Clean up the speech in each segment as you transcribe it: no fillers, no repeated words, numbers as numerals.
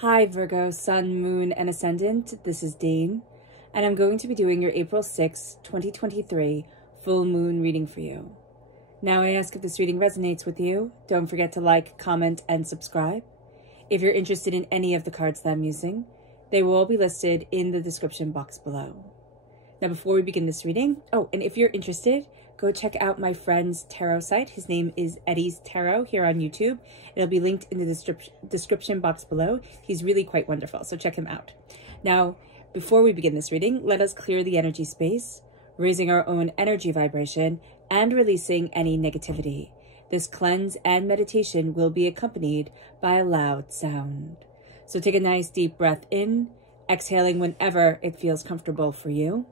Hi Virgo, Sun, Moon, and Ascendant. This is Dane, and I'm going to be doing your April 6, 2023 full moon reading for you. Now I ask if this reading resonates with you, don't forget to like, comment, and subscribe. If you're interested in any of the cards that I'm using, they will all be listed in the description box below. Now before we begin this reading, and if you're interested, go check out my friend's tarot site. His name is Eddie's Tarot here on YouTube. It'll be linked in the description box below. He's really quite wonderful, so check him out. Now, before we begin this reading, let us clear the energy space, raising our own energy vibration and releasing any negativity. This cleanse and meditation will be accompanied by a loud sound. So take a nice deep breath in, exhaling whenever it feels comfortable for you.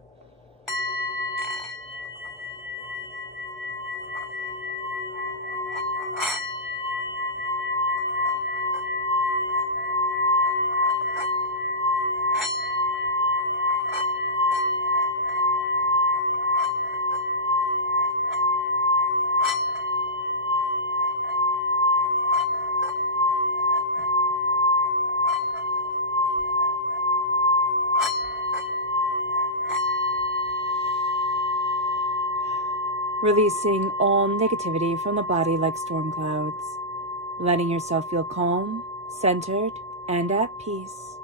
Releasing all negativity from the body like storm clouds, letting yourself feel calm, centered, and at peace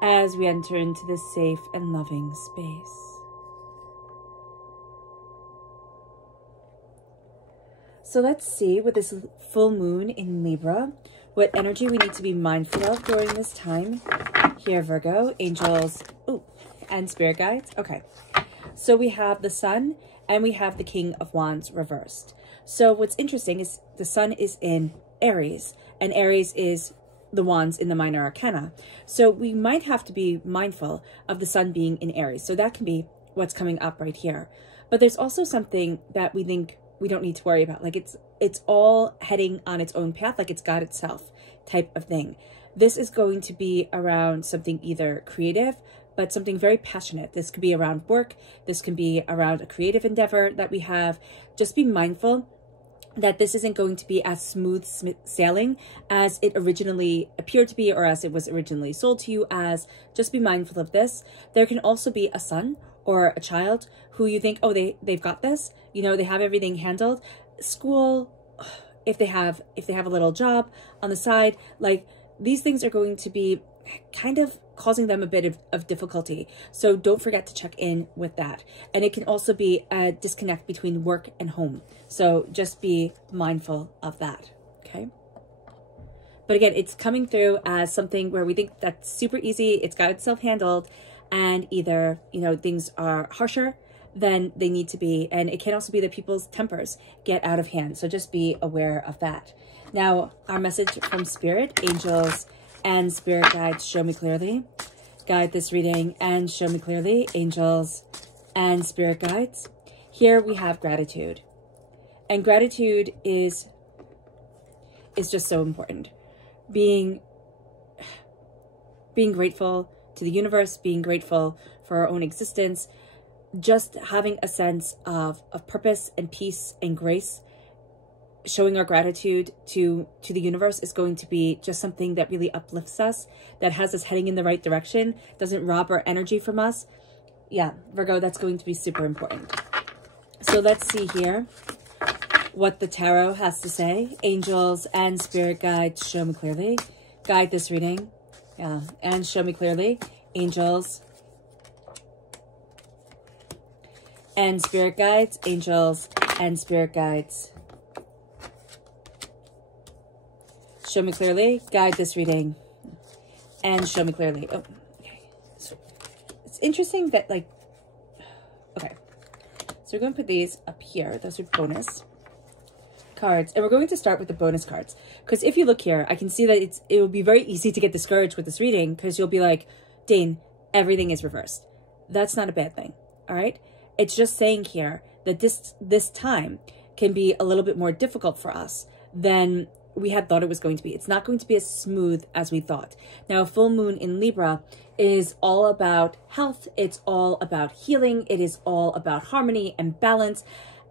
as we enter into this safe and loving space. So let's see, with this full moon in Libra, what energy we need to be mindful of during this time. Here, Virgo, angels, and spirit guides. Okay, so we have the sun and we have the King of Wands reversed. So what's interesting is the sun is in Aries, and Aries is the wands in the minor arcana. So we might have to be mindful of the sun being in Aries. So that can be what's coming up right here. But there's also something that we think we don't need to worry about. Like it's all heading on its own path, like it's God itself type of thing. This is going to be around something either creative, but something very passionate. This could be around work. This can be around a creative endeavor that we have. Just be mindful that this isn't going to be as smooth sailing as it originally appeared to be, or as it was originally sold to you as. Just be mindful of this. There can also be a son or a child who you think, they've got this. You know, they have everything handled. School, if they have a little job on the side, like these things are going to be kind of causing them a bit of difficulty. So don't forget to check in with that. And it can also be a disconnect between work and home. So just be mindful of that, okay? But again, it's coming through as something where we think that's super easy, it's got itself handled, and either, things are harsher than they need to be. And it can also be that people's tempers get out of hand. So just be aware of that. Now, our message from Spirit, angels, and spirit guides, show me clearly. Guide this reading and show me clearly, angels and spirit guides. Here we have gratitude. And gratitude is just so important. Being grateful to the universe, being grateful for our own existence, just having a sense of purpose and peace and grace. Showing our gratitude to the universe is going to be just something that really uplifts us, that has us heading in the right direction, doesn't rob our energy from us. Yeah, Virgo, that's going to be super important. So let's see here what the tarot has to say. Angels and spirit guides, show me clearly. Guide this reading. Yeah, and show me clearly. Angels and spirit guides. Angels and spirit guides. Show me clearly, guide this reading, and show me clearly. Okay. So it's interesting that, okay. So we're going to put these up here. Those are bonus cards. And we're going to start with the bonus cards. Because if you look here, I can see that it will be very easy to get discouraged with this reading, because you'll be like, Dane, everything is reversed. That's not a bad thing, all right? It's just saying here that this time can be a little bit more difficult for us than we had thought it was going to be. It's not going to be as smooth as we thought. Now, a full moon in Libra is all about health. It's all about healing. It is all about harmony and balance.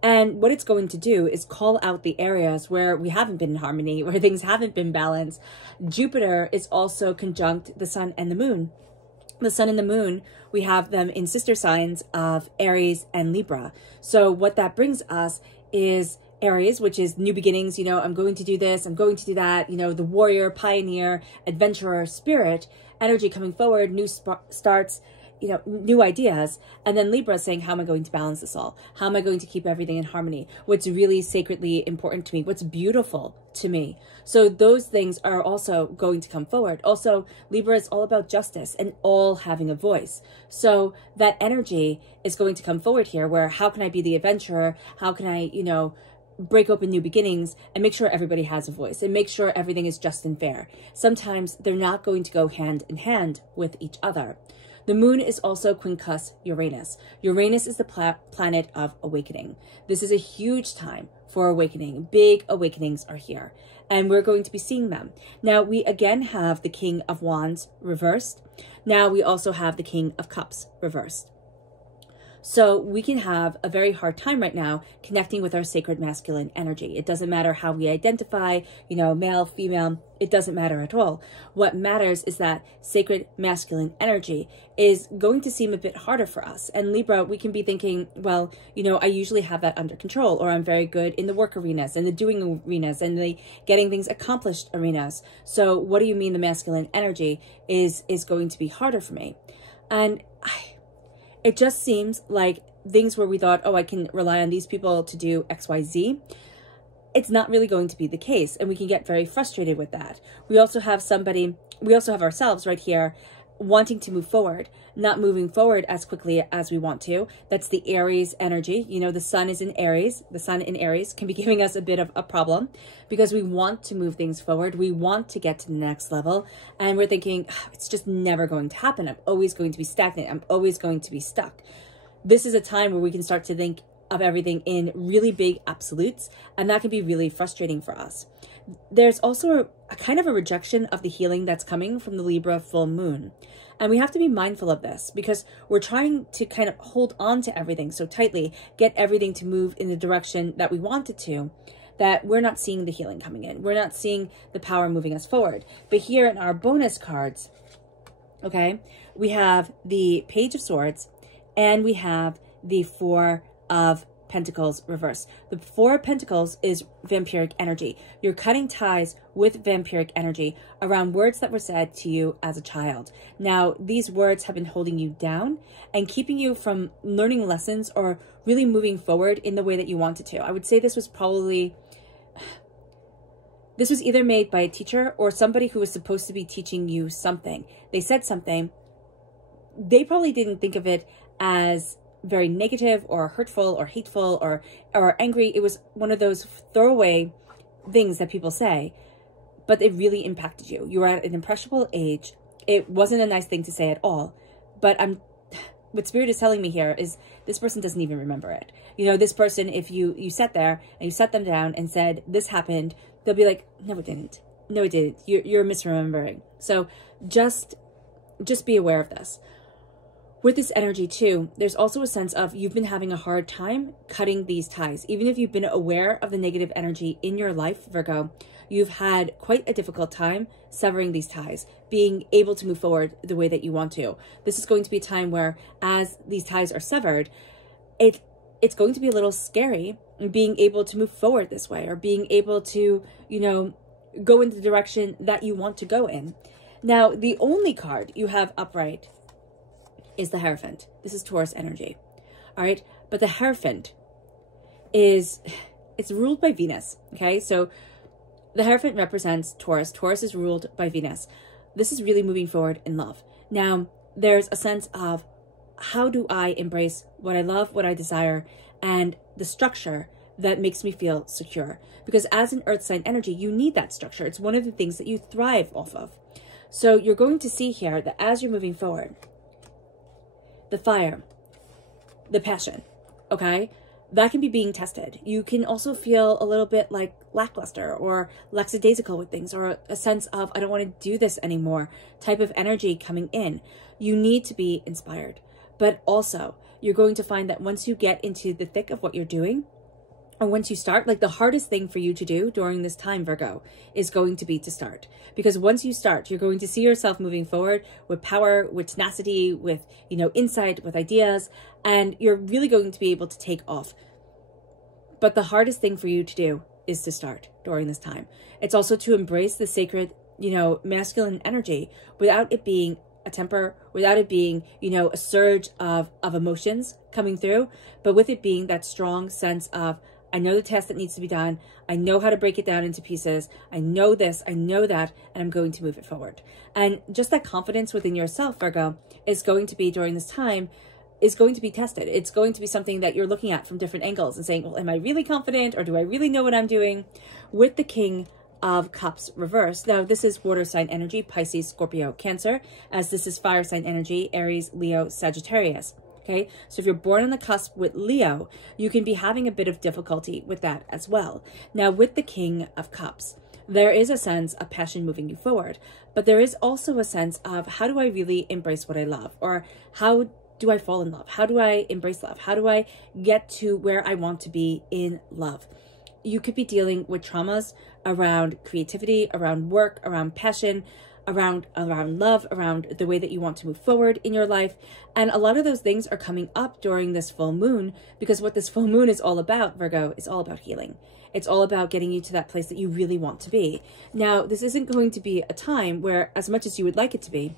And what it's going to do is call out the areas where we haven't been in harmony, where things haven't been balanced. Jupiter is also conjunct the sun and the moon. The sun and the moon, we have them in sister signs of Aries and Libra. So what that brings us is Aries, which is new beginnings. You know, I'm going to do this, I'm going to do that. You know, the warrior, pioneer, adventurer spirit, energy coming forward, new starts, you know, new ideas. And then Libra saying, how am I going to balance this all? How am I going to keep everything in harmony? What's really sacredly important to me? What's beautiful to me? So those things are also going to come forward. Also, Libra is all about justice and all having a voice. So that energy is going to come forward here, where how can I be the adventurer? How can I, you know, break open new beginnings and make sure everybody has a voice and make sure everything is just and fair? Sometimes they're not going to go hand in hand with each other. The moon is also quincus Uranus. Uranus is the planet of awakening. This is a huge time for awakening. Big awakenings are here, and we're going to be seeing them. Now, we again have the King of Wands reversed. Now, we also have the King of Cups reversed. So we can have a very hard time right now connecting with our sacred masculine energy. It doesn't matter how we identify, you know, male, female, it doesn't matter at all. What matters is that sacred masculine energy is going to seem a bit harder for us. And Libra, we can be thinking, well, you know, I usually have that under control, or I'm very good in the work arenas and the doing arenas and the getting things accomplished arenas. So what do you mean the masculine energy is going to be harder for me? And it just seems like things where we thought, oh, I can rely on these people to do X, Y, Z. It's not really going to be the case. And we can get very frustrated with that. We also have ourselves right here wanting to move forward, not moving forward as quickly as we want to. That's the Aries energy. You know, the sun is in Aries. The sun in Aries can be giving us a bit of a problem because we want to move things forward. We want to get to the next level. And we're thinking, it's just never going to happen. I'm always going to be stagnant. I'm always going to be stuck. This is a time where we can start to think of everything in really big absolutes, and that can be really frustrating for us. There's also a kind of a rejection of the healing that's coming from the Libra full moon. And we have to be mindful of this because we're trying to kind of hold on to everything so tightly, get everything to move in the direction that we want it to, that we're not seeing the healing coming in. We're not seeing the power moving us forward. But here in our bonus cards, okay, we have the Page of Swords and we have the Four of Pentacles reverse. The Four of Pentacles is vampiric energy. You're cutting ties with vampiric energy around words that were said to you as a child. Now, these words have been holding you down and keeping you from learning lessons or really moving forward in the way that you wanted to. I would say this was either made by a teacher or somebody who was supposed to be teaching you something. They said something. They probably didn't think of it as very negative or hurtful or hateful or angry. It was one of those throwaway things that people say, but it really impacted you. You were at an impressionable age. It wasn't a nice thing to say at all, but what Spirit is telling me here is this person doesn't even remember it. You know, this person, if you sat there and you sat them down and said, this happened, they'll be like, no, it didn't. No, it didn't. You're misremembering. So just be aware of this. With this energy too, there's also a sense of you've been having a hard time cutting these ties. Even if you've been aware of the negative energy in your life, Virgo, you've had quite a difficult time severing these ties, being able to move forward the way that you want to. This is going to be a time where as these ties are severed, it's going to be a little scary being able to move forward this way or being able to, you know, go in the direction that you want to go in. Now, the only card you have upright is the Hierophant. This is Taurus energy. All right. But the Hierophant it's ruled by Venus. Okay. So the Hierophant represents Taurus. Taurus is ruled by Venus. This is really moving forward in love. Now, there's a sense of how do I embrace what I love, what I desire, and the structure that makes me feel secure. Because as an earth sign energy, you need that structure. It's one of the things that you thrive off of. So you're going to see here that as you're moving forward, the fire, the passion, okay, that can be being tested. You can also feel a little bit like lackluster or lackadaisical with things, or a sense of, I don't want to do this anymore type of energy coming in. You need to be inspired. But also, you're going to find that once you get into the thick of what you're doing, or once you start, like the hardest thing for you to do during this time, Virgo, is going to be to start. Because once you start, you're going to see yourself moving forward with power, with tenacity, with, you know, insight, with ideas, and you're really going to be able to take off. But the hardest thing for you to do is to start during this time. It's also to embrace the sacred, you know, masculine energy without it being a temper, without it being, you know, a surge of emotions coming through, but with it being that strong sense of, I know the task that needs to be done. I know how to break it down into pieces. I know this, I know that, and I'm going to move it forward. And just that confidence within yourself, Virgo, is going to be during this time, is going to be tested. It's going to be something that you're looking at from different angles and saying, well, am I really confident, or do I really know what I'm doing? With the King of Cups reversed. Now, this is water sign energy, Pisces, Scorpio, Cancer, as this is fire sign energy, Aries, Leo, Sagittarius. Okay, so if you're born on the cusp with Leo, you can be having a bit of difficulty with that as well. Now, with the King of Cups, there is a sense of passion moving you forward, but there is also a sense of, how do I really embrace what I love? Or how do I fall in love? How do I embrace love? How do I get to where I want to be in love? You could be dealing with traumas around creativity, around work, around passion, around love, around the way that you want to move forward in your life. And a lot of those things are coming up during this full moon, because what this full moon is all about, Virgo, is all about healing. It's all about getting you to that place that you really want to be. Now, this isn't going to be a time where, as much as you would like it to be,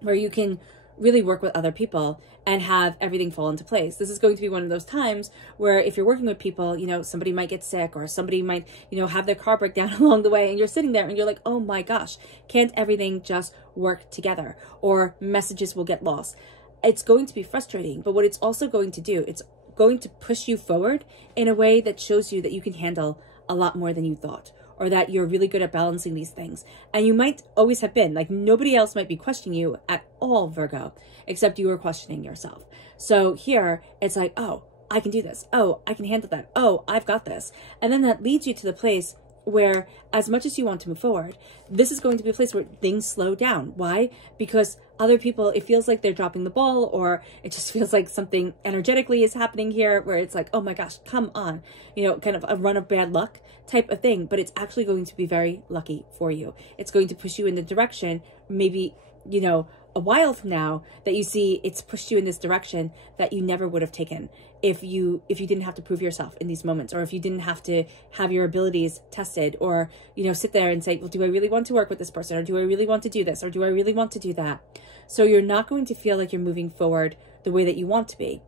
where you can really work with other people and have everything fall into place. This is going to be one of those times where, if you're working with people, you know, somebody might get sick, or somebody might, you know, have their car break down along the way, and you're sitting there and you're like, oh my gosh, can't everything just work together? Or messages will get lost. It's going to be frustrating, but what it's also going to do, it's going to push you forward in a way that shows you that you can handle a lot more than you thought, or that you're really good at balancing these things. And you might always have been, like, nobody else might be questioning you at all, Virgo, except you are questioning yourself. So here it's like, oh, I can do this. Oh, I can handle that. Oh, I've got this. And then that leads you to the place where, as much as you want to move forward, this is going to be a place where things slow down. Why? Because other people, it feels like they're dropping the ball, or it just feels like something energetically is happening here where it's like, oh my gosh, come on, you know, kind of a run of bad luck type of thing. But it's actually going to be very lucky for you. It's going to push you in the direction, maybe, you know, a while from now, that you see it's pushed you in this direction that you never would have taken if you didn't have to prove yourself in these moments, or if you didn't have to have your abilities tested, or, you know, sit there and say, well, do I really want to work with this person, or do I really want to do this, or do I really want to do that? So you're not going to feel like you're moving forward the way that you want to be.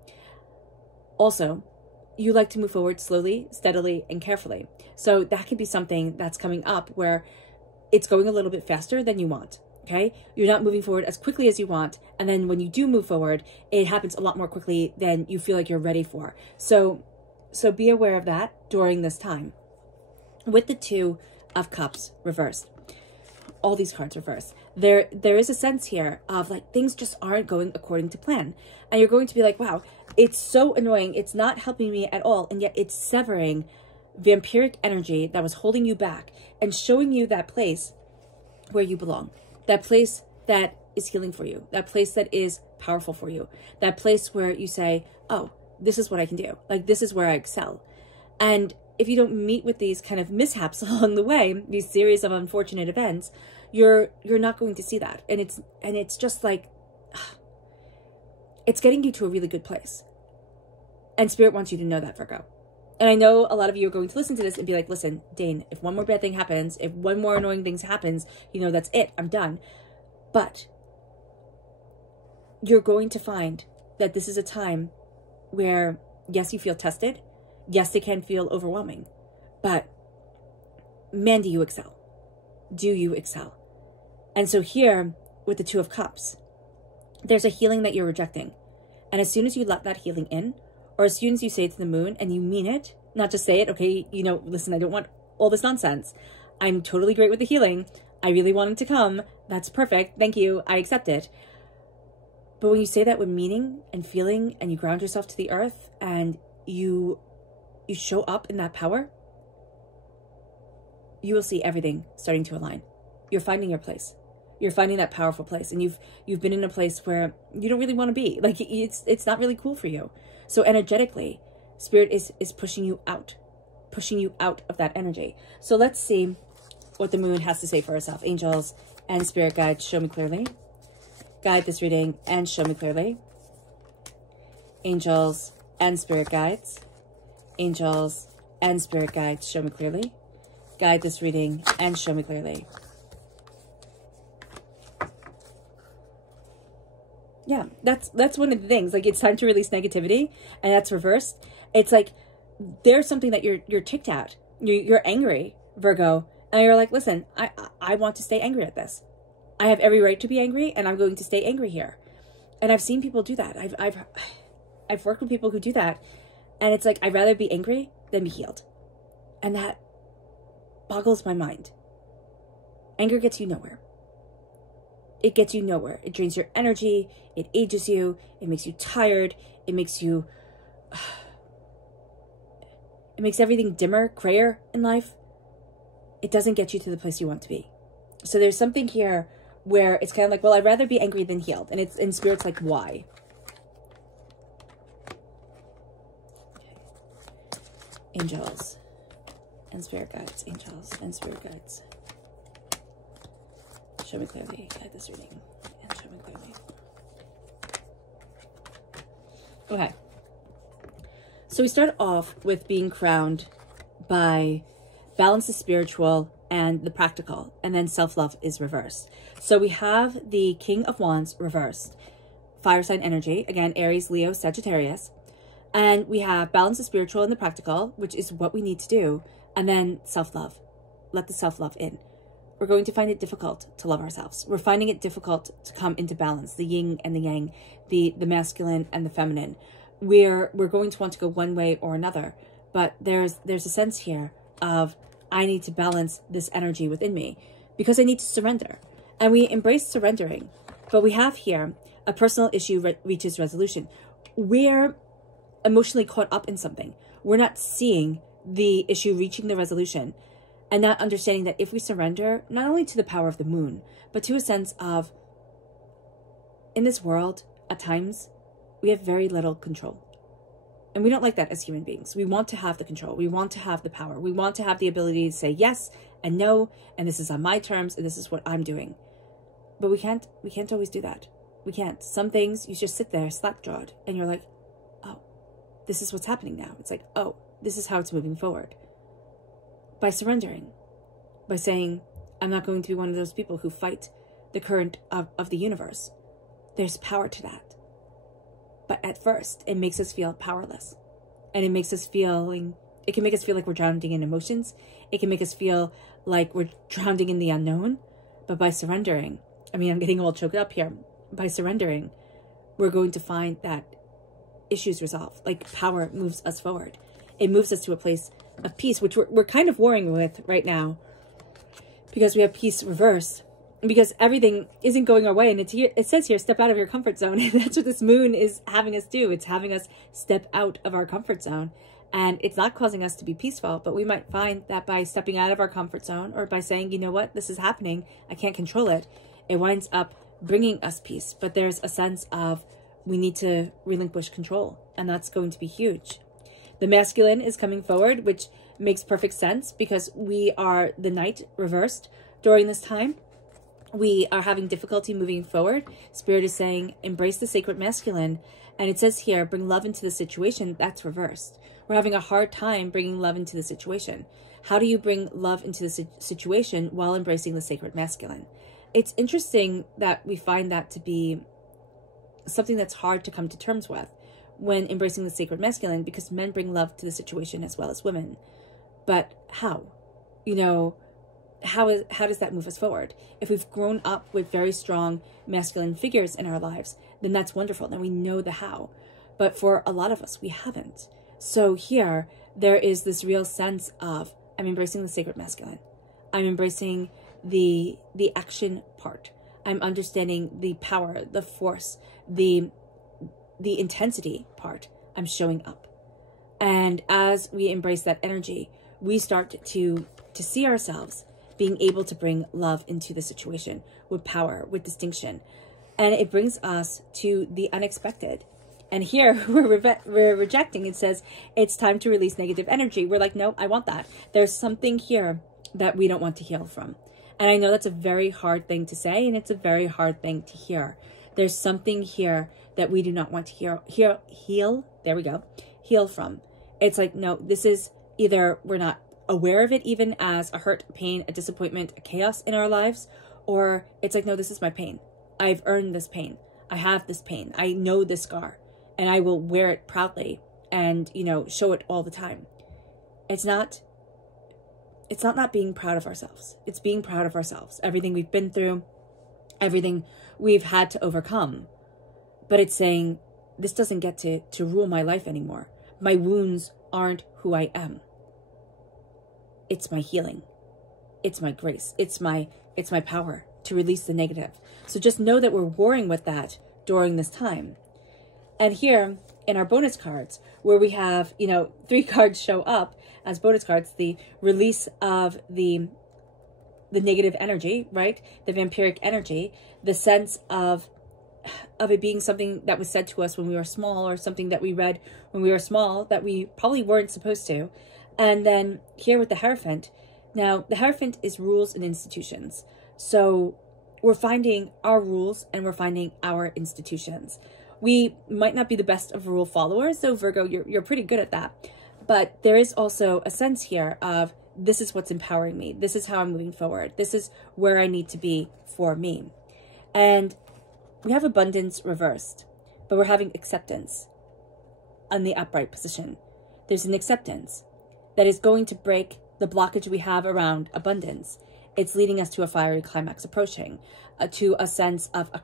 Also, you like to move forward slowly, steadily, and carefully. So that could be something that's coming up where it's going a little bit faster than you want. Okay, you're not moving forward as quickly as you want, and then when you do move forward, it happens a lot more quickly than you feel like you're ready for. So be aware of that during this time. With the Two of Cups reversed, all these cards reversed, there is a sense here of, like, things just aren't going according to plan, and you're going to be like, wow, it's so annoying, it's not helping me at all, and yet it's severing vampiric energy that was holding you back and showing you that place where you belong. That place that is healing for you, that place that is powerful for you, that place where you say, oh, this is what I can do. Like, this is where I excel. And if you don't meet with these kind of mishaps along the way, these series of unfortunate events, you're not going to see that. And it's just like, it's getting you to a really good place. And Spirit wants you to know that, Virgo. And I know a lot of you are going to listen to this and be like, listen, Dane, if one more bad thing happens, if one more annoying thing happens, you know, that's it, I'm done. But you're going to find that this is a time where, yes, you feel tested. Yes, it can feel overwhelming. But man, do you excel. Do you excel? And so here, with the Two of Cups, there's a healing that you're rejecting. And as soon as you let that healing in, or as soon as you say it to the moon and you mean it, not just say it, okay, you know, listen, I don't want all this nonsense. I'm totally great with the healing. I really want it to come. That's perfect. Thank you. I accept it. But when you say that with meaning and feeling, and you ground yourself to the earth, and you show up in that power, you will see everything starting to align. You're finding your place. You're finding that powerful place, and you've been in a place where you don't really want to be. Like, it's not really cool for you. So energetically, Spirit is pushing you out pushing you out of that energy. So let's see what the moon has to say for herself. Angels and spirit guides, show me clearly. Guide this reading and show me clearly. Angels and spirit guides. Angels and spirit guides, show me clearly. Guide this reading and show me clearly. Yeah, that's one of the things. Like, it's time to release negativity, and that's reversed. It's like there's something that you're ticked at. You're angry, Virgo, and you're like, listen, I want to stay angry at this. I have every right to be angry, and I'm going to stay angry here. And I've seen people do that. I've worked with people who do that, and it's like, I'd rather be angry than be healed. And that boggles my mind. Anger gets you nowhere. It gets you nowhere. It drains your energy. It ages you. It makes you tired. It makes you... It makes everything dimmer, grayer in life. It doesn't get you to the place you want to be. So there's something here where it's kind of like, well, I'd rather be angry than healed. And it's in spirit's like, why? Okay. Angels and spirit guides. Angels and spirit guides. Show me clearly. Guide this reading and show me clearly. Okay. So we start off with being crowned by balance the spiritual and the practical, and then self-love is reversed. So we have the King of Wands reversed, fire sign energy, again, Aries, Leo, Sagittarius, and we have balance the spiritual and the practical, which is what we need to do, and then self-love. Let the self-love in. We're going to find it difficult to love ourselves. We're finding it difficult to come into balance, the yin and the yang, the masculine and the feminine. We're going to want to go one way or another, but there's a sense here of, I need to balance this energy within me because I need to surrender. And we embrace surrendering, but we have here a personal issue reaches resolution. We're emotionally caught up in something. We're not seeing the issue reaching the resolution, and not understanding that if we surrender, not only to the power of the moon, but to a sense of, in this world, at times, we have very little control. And we don't like that as human beings. We want to have the control. We want to have the power. We want to have the ability to say yes and no, and this is on my terms, and this is what I'm doing. But we can't always do that. We can't. Some things, you just sit there slack-jawed, and you're like, oh, this is what's happening now. It's like, oh, this is how it's moving forward. By surrendering, by saying, I'm not going to be one of those people who fight the current of the universe. There's power to that. But at first, it makes us feel powerless. And it makes us it can make us feel like we're drowning in emotions. It can make us feel like we're drowning in the unknown. But by surrendering, I mean, I'm getting all choked up here. By surrendering, we're going to find that issues resolve. Like, power moves us forward. It moves us to a place of peace, which we're kind of warring with right now, because we have peace reversed, because everything isn't going our way. And it says here, step out of your comfort zone. And that's what this moon is having us do. It's having us step out of our comfort zone, and it's not causing us to be peaceful. But we might find that by stepping out of our comfort zone, or by saying, you know what, this is happening, I can't control it, it winds up bringing us peace. But there's a sense of, we need to relinquish control, and that's going to be huge. The masculine is coming forward, which makes perfect sense because we are the Knight reversed during this time. We are having difficulty moving forward. Spirit is saying, embrace the sacred masculine. And it says here, bring love into the situation. That's reversed. We're having a hard time bringing love into the situation. How do you bring love into the situation while embracing the sacred masculine? It's interesting that we find that to be something that's hard to come to terms with when embracing the sacred masculine, because men bring love to the situation as well as women. But how? You know, how does that move us forward? If we've grown up with very strong masculine figures in our lives, then that's wonderful. Then we know the how. But for a lot of us, we haven't. So here, there is this real sense of, I'm embracing the sacred masculine. I'm embracing the action part. I'm understanding the power, the force, the intensity part. I'm showing up. And as we embrace that energy, we start to see ourselves being able to bring love into the situation with power, with distinction. And it brings us to the unexpected. And here we're rejecting. It says it's time to release negative energy. We're like, no, I want that. There's something here that we don't want to heal from. And I know that's a very hard thing to say, and it's a very hard thing to hear. There's something here that we do not want to heal. There we go. Heal from. It's like, no, this is either we're not aware of it even as a hurt, a pain, a disappointment, a chaos in our lives, or it's like, no, this is my pain. I've earned this pain. I have this pain. I know this scar, and I will wear it proudly and, you know, show it all the time. It's not being proud of ourselves. It's being proud of ourselves. Everything we've been through, everything we've had to overcome. But it's saying, this doesn't get to rule my life anymore. My wounds aren't who I am. It's my healing. It's my grace. It's my power to release the negative. So just know that we're warring with that during this time. And here in our bonus cards, where we have, you know, 3 cards show up as bonus cards, the release of the negative energy, right? The vampiric energy, the sense of it being something that was said to us when we were small, or something that we read when we were small that we probably weren't supposed to. And then here with the Hierophant. Now, the Hierophant is rules and institutions. So we're finding our rules and we're finding our institutions. We might not be the best of rule followers, so Virgo, you're pretty good at that. But there is also a sense here of, this is what's empowering me. This is how I'm moving forward. This is where I need to be for me. And we have abundance reversed, but we're having acceptance on the upright position. There's an acceptance that is going to break the blockage we have around abundance. It's leading us to a fiery climax approaching, to a sense of a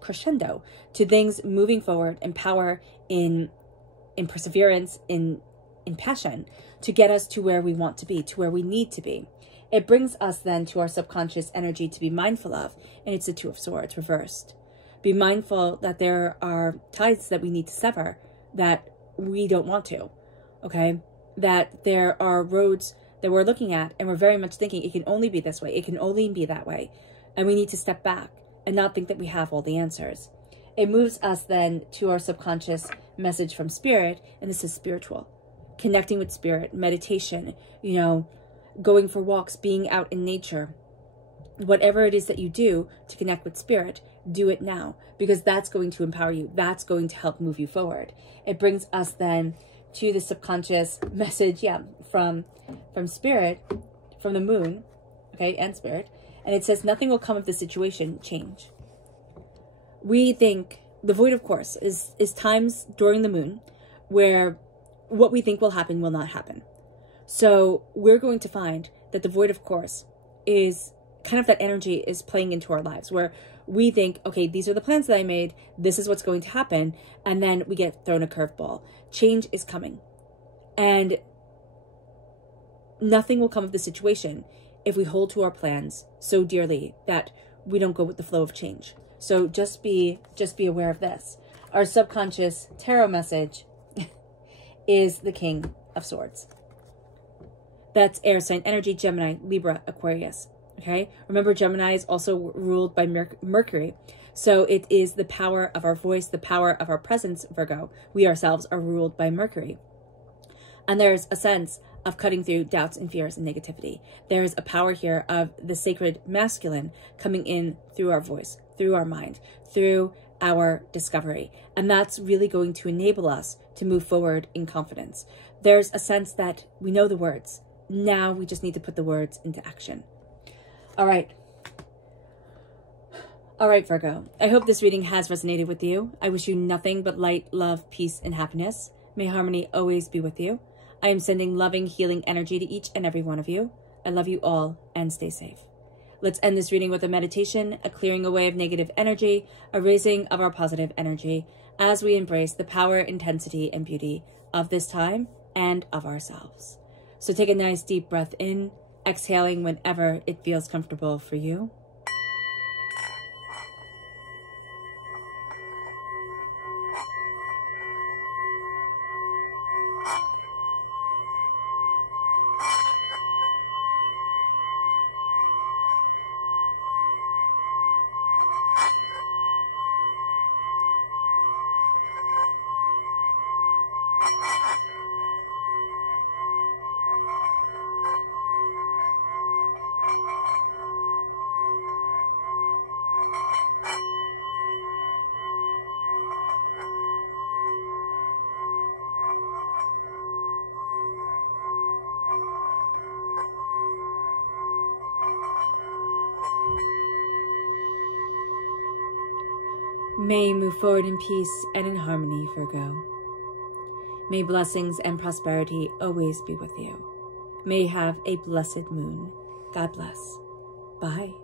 crescendo, to things moving forward in power, in perseverance, in passion, to get us to where we want to be, to where we need to be. It brings us then to our subconscious energy to be mindful of, and it's the Two of Swords reversed. Be mindful that there are ties that we need to sever that we don't want to, okay? That there are roads that we're looking at and we're very much thinking it can only be this way, it can only be that way. And we need to step back and not think that we have all the answers. It moves us then to our subconscious message from spirit, and this is spiritual. Connecting with spirit, meditation, you know, going for walks, being out in nature. Whatever it is that you do to connect with spirit, do it now, because that's going to empower you. That's going to help move you forward. It brings us then to the subconscious message, from spirit, from the moon, okay, and spirit. And it says, nothing will come of the situation change. We think the void, of course, is times during the moon where what we think will happen will not happen. So we're going to find that the void, of course, is kind of that energy is playing into our lives where we think, okay, these are the plans that I made. This is what's going to happen. And then we get thrown a curveball. Change is coming. And nothing will come of the situation if we hold to our plans so dearly that we don't go with the flow of change. So just be aware of this. Our subconscious tarot message is the King of Swords. That's air sign energy, Gemini, Libra, Aquarius. Okay, remember Gemini is also ruled by Mercury. So it is the power of our voice, the power of our presence, Virgo. We ourselves are ruled by Mercury. And there's a sense of cutting through doubts and fears and negativity. There's a power here of the sacred masculine coming in through our voice, through our mind, through our discovery. And that's really going to enable us to move forward in confidence. There's a sense that we know the words. Now we just need to put the words into action. All right. All right, Virgo. I hope this reading has resonated with you. I wish you nothing but light, love, peace, and happiness. May harmony always be with you. I am sending loving, healing energy to each and every one of you. I love you all, and stay safe. Let's end this reading with a meditation, a clearing away of negative energy, a raising of our positive energy as we embrace the power, intensity, and beauty of this time and of ourselves. So take a nice deep breath in, exhaling whenever it feels comfortable for you. May you move forward in peace and in harmony, Virgo. May blessings and prosperity always be with you. May you have a blessed moon. God bless. Bye.